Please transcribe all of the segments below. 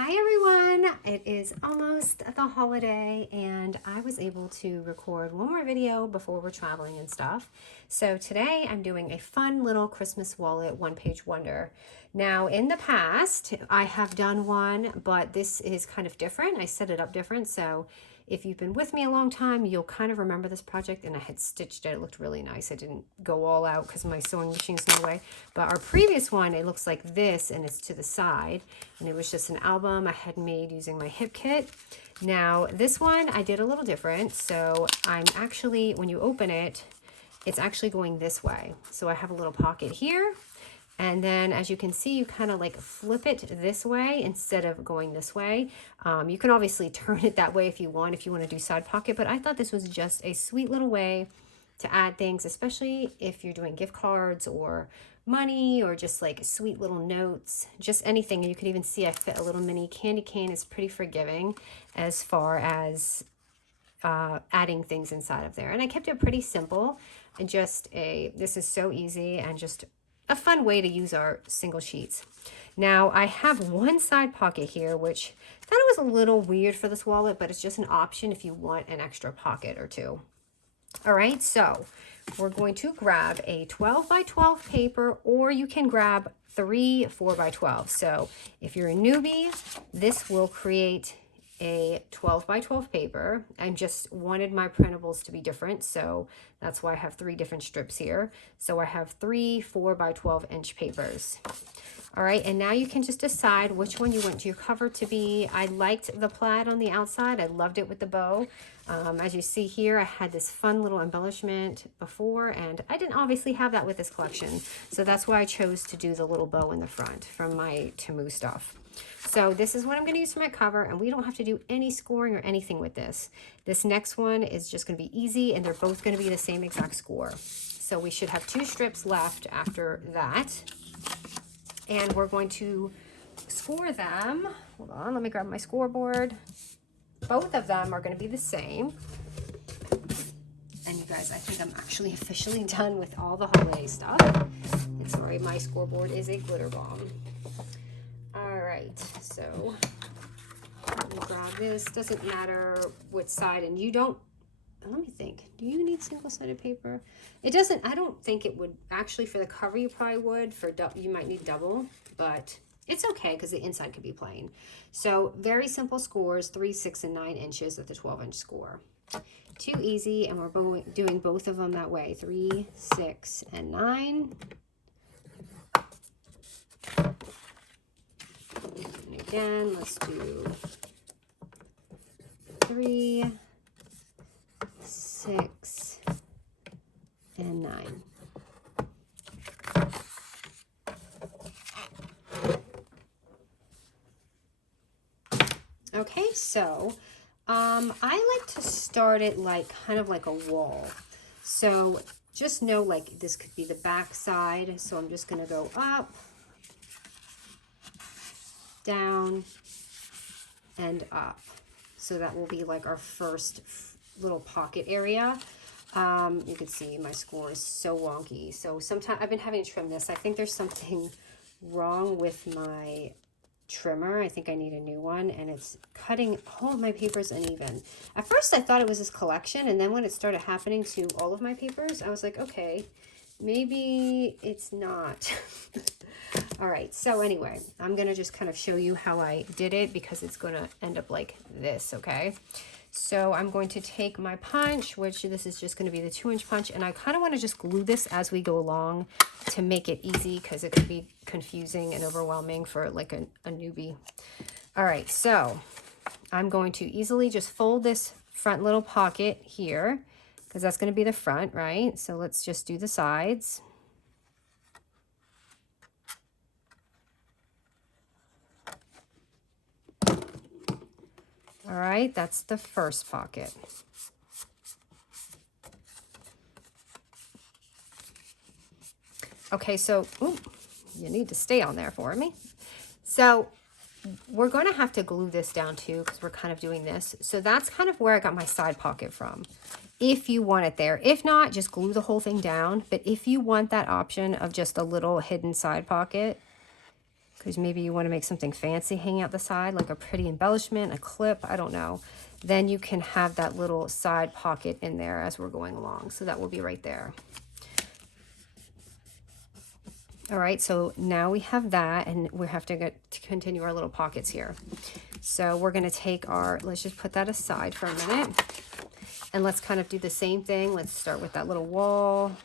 Hi everyone! It is almost the holiday and I was able to record one more video before we're traveling and stuff. So today I'm doing a fun little Christmas wallet one-page wonder. Now in the past I have done one, but this is kind of different. I set it up different, so if you've been with me a long time, you'll kind of remember this project, and I had stitched it. It looked really nice. I didn't go all out because my sewing machine's no way. But our previous one, it looks like this, and it's to the side. And it was just an album I had made using my hip kit. Now, this one I did a little different. So I'm actually, when you open it, it's actually going this way. So I have a little pocket here. And then as you can see, you kind of like flip it this way instead of going this way. You can obviously turn it that way if you want to do side pocket, but I thought this was just a sweet little way to add things, especially if you're doing gift cards or money or just like sweet little notes, just anything. And you could even see I fit a little mini candy cane. It's pretty forgiving as far as adding things inside of there. And I kept it pretty simple and this is so easy and just a fun way to use our single sheets. Now I have one side pocket here, which I thought it was a little weird for this wallet, but it's just an option if you want an extra pocket or two. All right, so we're going to grab a 12 by 12 paper, or you can grab 3 4 by 12. So if you're a newbie, this will create a 12 by 12 paper. I just wanted my printables to be different, so that's why I have 3 different strips here. So I have 3 4 by 12 inch papers. All right, and now you can just decide which one you want your cover to be. I liked the plaid on the outside. I loved it with the bow. As you see here, I had this fun little embellishment before, and I didn't obviously have that with this collection. So that's why I chose to do the little bow in the front from my Temu stuff. So this is what I'm going to use for my cover, and we don't have to do any scoring or anything with this. This next one is just going to be easy, and they're both going to be the same exact score. So we should have 2 strips left after that. And we're going to score them. Hold on, let me grab my scoreboard. Both of them are going to be the same. And you guys, I think I'm actually officially done with all the holiday stuff. And sorry, my scoreboard is a glitter bomb. All right, so let me grab this. Doesn't matter which side, and you don't, let me think, do you need single-sided paper? It doesn't, I don't think it would, actually for the cover you probably would, for you might need double, but it's okay because the inside could be plain. So very simple scores, 3 6 and 9 inches at the 12-inch score. Too easy, and we're doing both of them that way, 3 6 and 9. And again, let's do 3 6 and 9. Okay, so I like to start it like kind of like a wall. So just know like this could be the back side. So I'm just going to go up, down, and up. So that will be like our first little pocket area. You can see my score is so wonky. So sometimes I've been having to trim this. I think there's something wrong with my trimmer. I think I need a new one, and it's cutting all of my papers uneven. At first I thought it was this collection, and then when it started happening to all of my papers, I was like, okay, maybe it's not. All right, so anyway, I'm gonna just kind of show you how I did it because it's gonna end up like this, okay? So I'm going to take my punch, which this is just going to be the 2-inch punch, and I kind of want to just glue this as we go along to make it easy because it could be confusing and overwhelming for like a newbie. All right, so I'm going to easily just fold this front little pocket here because that's going to be the front, right? So let's just do the sides. All right, that's the first pocket. Okay, so you need to stay on there for me. So we're going to have to glue this down too because we're kind of doing this. So that's kind of where I got my side pocket from. If you want it there. If not, just glue the whole thing down. But if you want that option of just a little hidden side pocket, because maybe you want to make something fancy hanging out the side, like a pretty embellishment, a clip, I don't know. Then you can have that little side pocket in there as we're going along. So that will be right there. All right, so now we have that, and we have to continue our little pockets here. So we're gonna take our, let's just put that aside for a minute. And let's kind of do the same thing. Let's start with that little wall,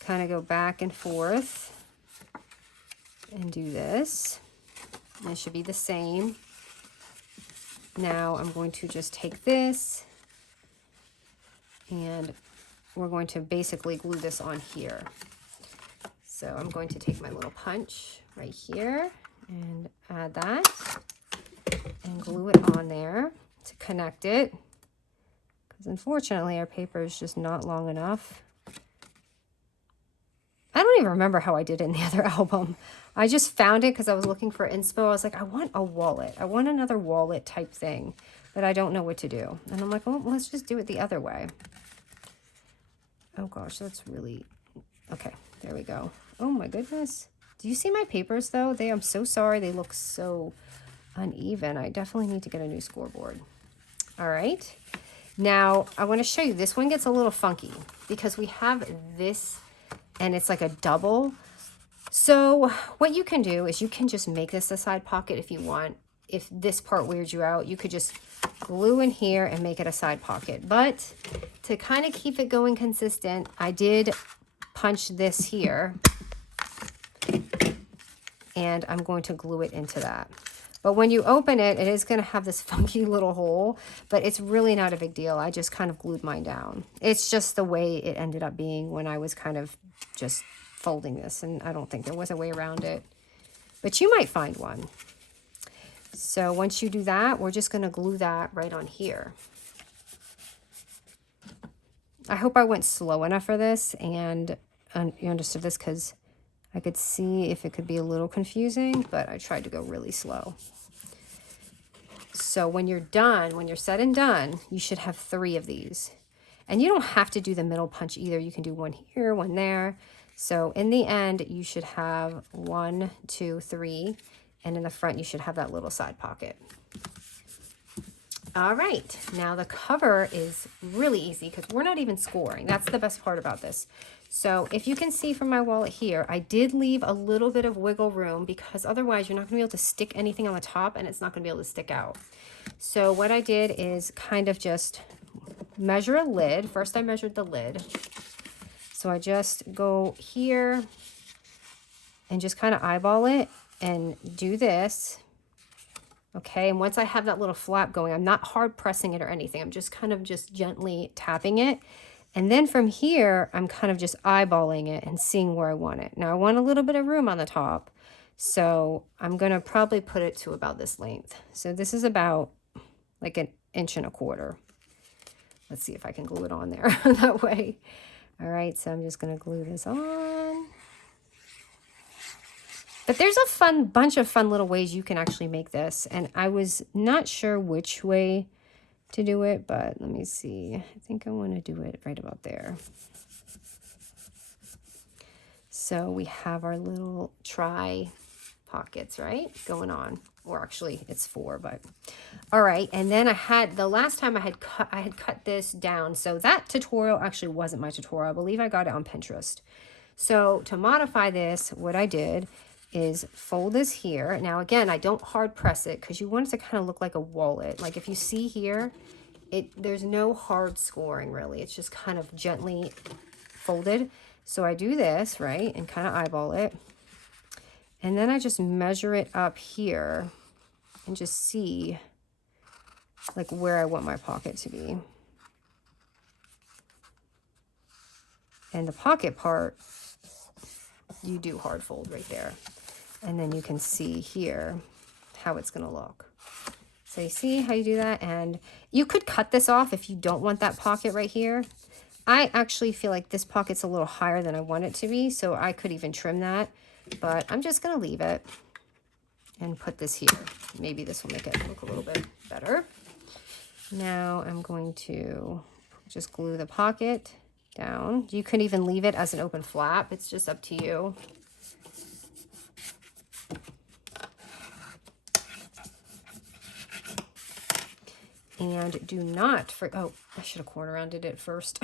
kind of go back and forth and do this. And it should be the same. Now I'm going to just take this and we're going to basically glue this on here. So I'm going to take my little punch right here and add that and glue it on there to connect it. Because unfortunately our paper is just not long enough. I don't even remember how I did it in the other album. I just found it because I was looking for inspo. I was like, I want a wallet. I want another wallet type thing, but I don't know what to do. And I'm like, well, let's just do it the other way. Oh gosh, that's really, okay, there we go. Oh my goodness. Do you see my papers though? I'm so sorry. They look so uneven. I definitely need to get a new scoreboard. All right. Now I want to show you, this one gets a little funky because we have this and it's like a double. So what you can do is you can just make this a side pocket if you want. If this part weirds you out, you could just glue in here and make it a side pocket. But to kind of keep it going consistent, I did punch this here and I'm going to glue it into that. But when you open it, it is going to have this funky little hole, but it's really not a big deal. I just kind of glued mine down. It's just the way it ended up being when I was kind of just folding this, and I don't think there was a way around it, but you might find one. So once you do that, we're just going to glue that right on here. I hope I went slow enough for this and you understood this, because I could see if it could be a little confusing, but I tried to go really slow. So when you're done, when you're said and done, you should have 3 of these. And you don't have to do the middle punch either. You can do one here, one there. So in the end, you should have 1, 2, 3. And in the front, you should have that little side pocket. All right, now the cover is really easy because we're not even scoring. That's the best part about this. So if you can see from my wallet here, I did leave a little bit of wiggle room because otherwise you're not gonna be able to stick anything on the top and it's not gonna be able to stick out. So what I did is kind of just measure a lid. First I measured the lid. So I just go here and just kind of eyeball it and do this. Okay, and once I have that little flap going, I'm not hard pressing it or anything. I'm just kind of just gently tapping it. And then from here, I'm kind of just eyeballing it and seeing where I want it. Now I want a little bit of room on the top. So I'm gonna probably put it to about this length. So this is about like 1.25 inches. Let's see if I can glue it on there that way. All right, so I'm just gonna glue this on. But there's a bunch of fun little ways you can actually make this. And I was not sure which way to do it, but let me see. I think I want to do it right about there. So we have our little tri pockets, right, going on. Or actually it's 4, but all right. And then I had, the last time I had cut this down. So that tutorial actually wasn't my tutorial. I believe I got it on Pinterest. So to modify this, what I did is fold this here. Now again, I don't hard press it because you want it to kind of look like a wallet. Like if you see here, there's no hard scoring really. It's just kind of gently folded. So I do this, right, and kind of eyeball it. And then I just measure it up here and just see like where I want my pocket to be. And the pocket part, you do hard fold right there. And then you can see here how it's gonna look. So you see how you do that? And you could cut this off if you don't want that pocket right here. I actually feel like this pocket's a little higher than I want it to be, so I could even trim that, but I'm just gonna leave it and put this here. Maybe this will make it look a little bit better. Now I'm going to just glue the pocket down. You can even leave it as an open flap. It's just up to you. And do not, oh, I should have corner rounded it first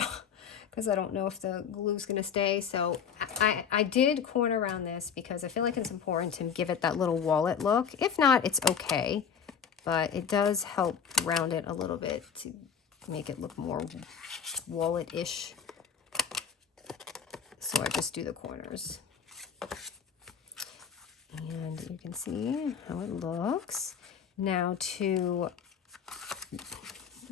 because I don't know if the glue's going to stay. So I did corner round this because I feel like it's important to give it that little wallet look. If not, it's okay, but it does help round it a little bit to make it look more wallet-ish. So I just do the corners. And you can see how it looks. Now to,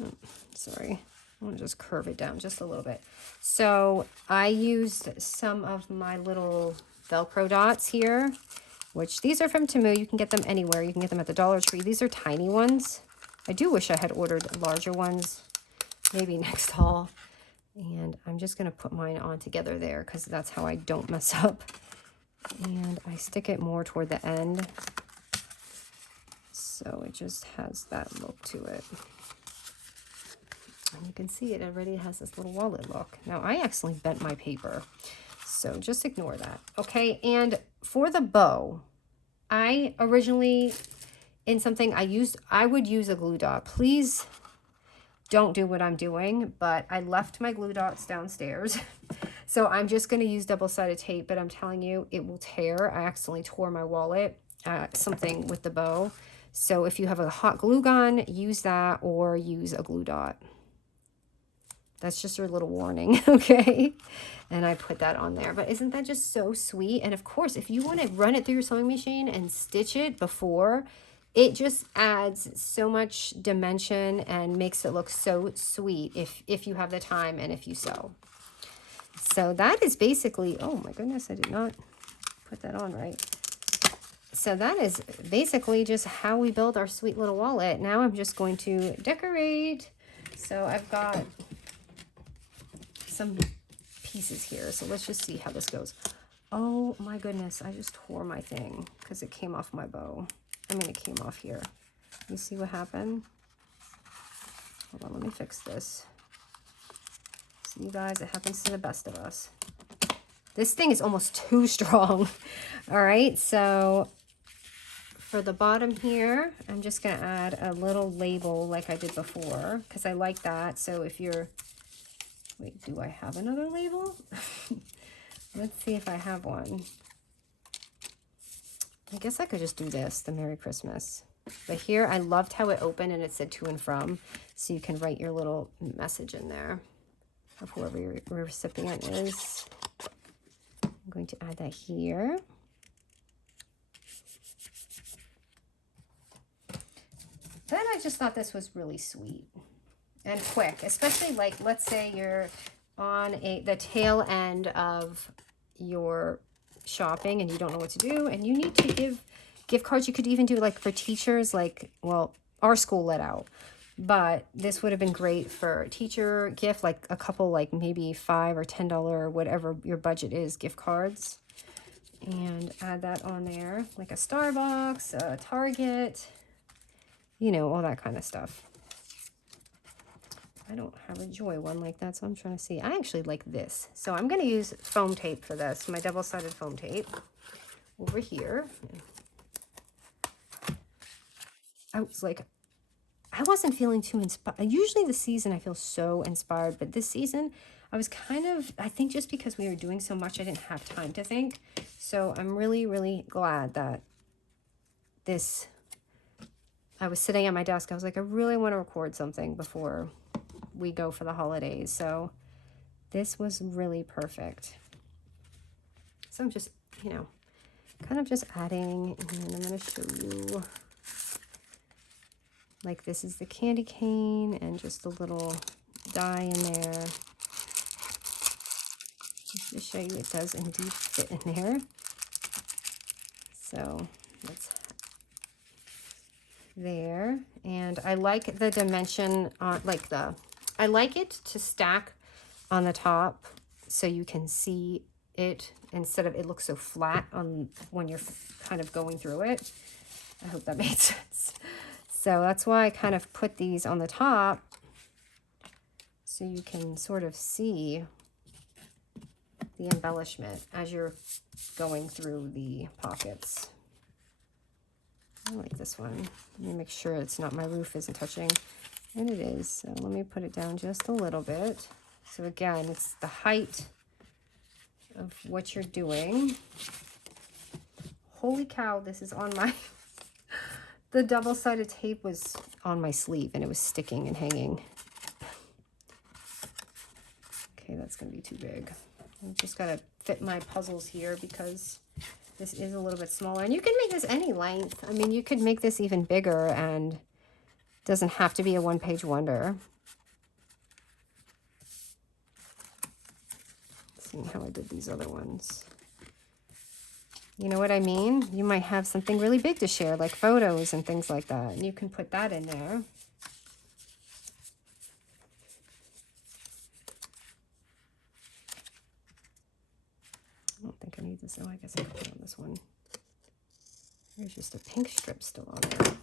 oh, sorry, I want to just curve it down just a little bit. So I used some of my little Velcro dots here, which these are from Temu. You can get them anywhere. You can get them at the Dollar Tree. These are tiny ones. I do wish I had ordered larger ones, maybe next haul. And I'm just going to put mine on together there because that's how I don't mess up. And I stick it more toward the end, so it just has that look to it. And you can see it already has this little wallet look. Now I accidentally bent my paper, so just ignore that. Okay, and for the bow, I originally, in something I would use a glue dot. Please don't do what I'm doing, but I left my glue dots downstairs. So I'm just going to use double-sided tape, but I'm telling you, it will tear. I accidentally tore my wallet, something with the bow. So if you have a hot glue gun, use that or use a glue dot. That's just your little warning, okay? And I put that on there. But isn't that just so sweet? And of course, if you want to run it through your sewing machine and stitch it before, it just adds so much dimension and makes it look so sweet if you have the time and if you sew. So that is basically, oh my goodness, I did not put that on right. So that is basically just how we build our sweet little wallet. Now I'm just going to decorate. So I've got some pieces here. So let's just see how this goes. Oh my goodness, I just tore my thing because it came off my bow. I mean, it came off here. You see what happened? Hold on, let me fix this. See, you guys, it happens to the best of us. This thing is almost too strong. All right, so for the bottom here, I'm just going to add a little label like I did before because I like that. So if you're, wait, do I have another label? Let's see if I have one. I guess I could just do this, the Merry Christmas. But here, I loved how it opened and it said to and from. So you can write your little message in there of whoever your recipient is. I'm going to add that here. Then I just thought this was really sweet and quick, especially like, let's say you're on the tail end of your shopping and you don't know what to do and you need to give gift cards. You could even do like for teachers, like, well, our school let out, but this would have been great for a teacher gift, like a couple, like maybe $5 or $10 or whatever your budget is, gift cards. And add that on there, like a Starbucks, a Target, you know, all that kind of stuff. I don't have a Joy one like that, so I'm trying to see. I actually like this. So I'm going to use foam tape for this, my double-sided foam tape over here. I was like, I wasn't feeling too inspired. Usually this season I feel so inspired, but this season I was kind of, I think just because we were doing so much, I didn't have time to think. So I'm really, really glad that this, I was sitting at my desk. I was like, I really want to record something before we go for the holidays. So this was really perfect. So I'm just, you know, kind of just adding, and I'm going to show you, like this is the candy cane and just a little die in there. Just to show you it does indeed fit in there. So that's there. And I like the dimension on, like I like it to stack on the top so you can see it instead of it looks so flat on when you're kind of going through it. I hope that made sense. So that's why I kind of put these on the top so you can sort of see the embellishment as you're going through the pockets. I like this one. Let me make sure it's not, my roof isn't touching. And it is. So let me put it down just a little bit. So again, it's the height of what you're doing. Holy cow, this is on my, the double-sided tape was on my sleeve and it was sticking and hanging. Okay, that's gonna be too big. I've just gotta fit my puzzles here because this is a little bit smaller. And you can make this any length. I mean, you could make this even bigger and it doesn't have to be a one-page wonder. Seeing how I did these other ones. You know what I mean? You might have something really big to share, like photos and things like that. And you can put that in there. I don't think I need this. Oh, I guess I can put it on this one. There's just a pink strip still on there.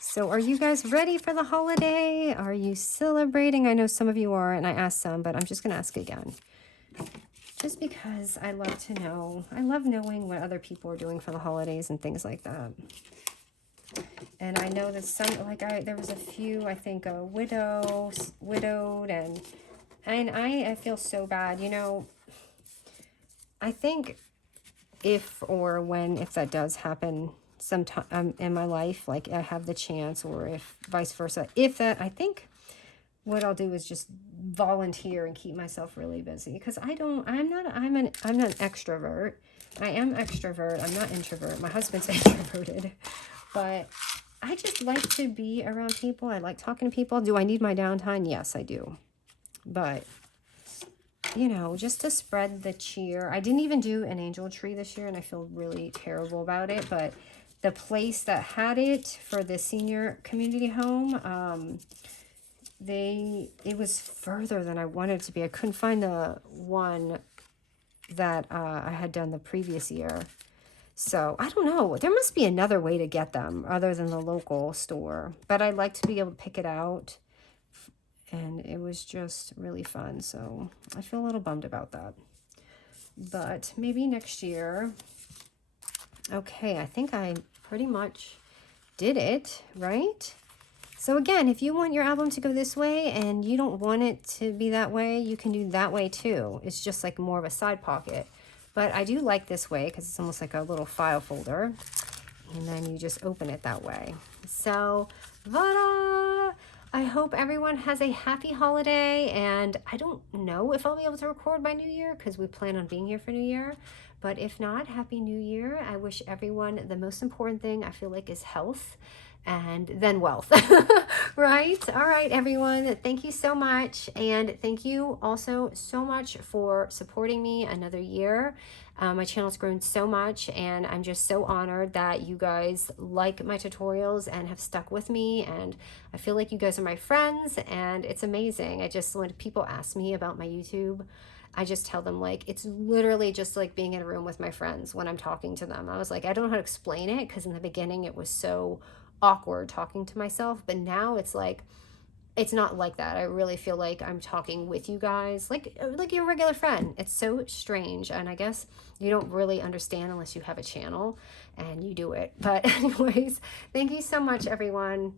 So are you guys ready for the holiday? Are you celebrating? I know some of you are, and I asked some, but I'm just going to ask again. Just because I love to know. I love knowing what other people are doing for the holidays and things like that. And I know that some, like there was a few, I think, widowed, and I feel so bad. You know, I think if that does happen sometime in my life, like I have the chance, or if vice versa, I think what I'll do is just volunteer and keep myself really busy, because I'm an extrovert. I am extrovert. I'm not introvert. My husband's introverted, but I just like to be around people. I like talking to people. Do I need my downtime? Yes, I do. But you know, just to spread the cheer. I didn't even do an angel tree this year, and I feel really terrible about it. But the place that had it for the senior community home, it was further than I wanted it to be. I couldn't find the one that I had done the previous year. So I don't know. There must be another way to get them other than the local store. But I'd like to be able to pick it out. And it was just really fun. So I feel a little bummed about that. But maybe next year. Okay, I think I pretty much did it, right? So again, if you want your album to go this way and you don't want it to be that way, you can do that way too. It's just like more of a side pocket. But I do like this way because it's almost like a little file folder. And then you just open it that way. So, voila! I hope everyone has a happy holiday, and I don't know if I'll be able to record by New Year because we plan on being here for New Year. But if not, Happy New Year. I wish everyone, the most important thing I feel like is health and then wealth, right? All right, everyone. Thank you so much. And thank you also so much for supporting me another year. My channel's grown so much, and I'm just so honored that you guys like my tutorials and have stuck with me, and I feel like you guys are my friends, and it's amazing. When people ask me about my YouTube, I just tell them, like, it's literally just like being in a room with my friends when I'm talking to them. I was like, I don't know how to explain it, because in the beginning it was so awkward talking to myself, but now it's like, it's not like that. I really feel like I'm talking with you guys, like your regular friend. It's so strange, and I guess you don't really understand unless you have a channel and you do it. But anyways, thank you so much, everyone.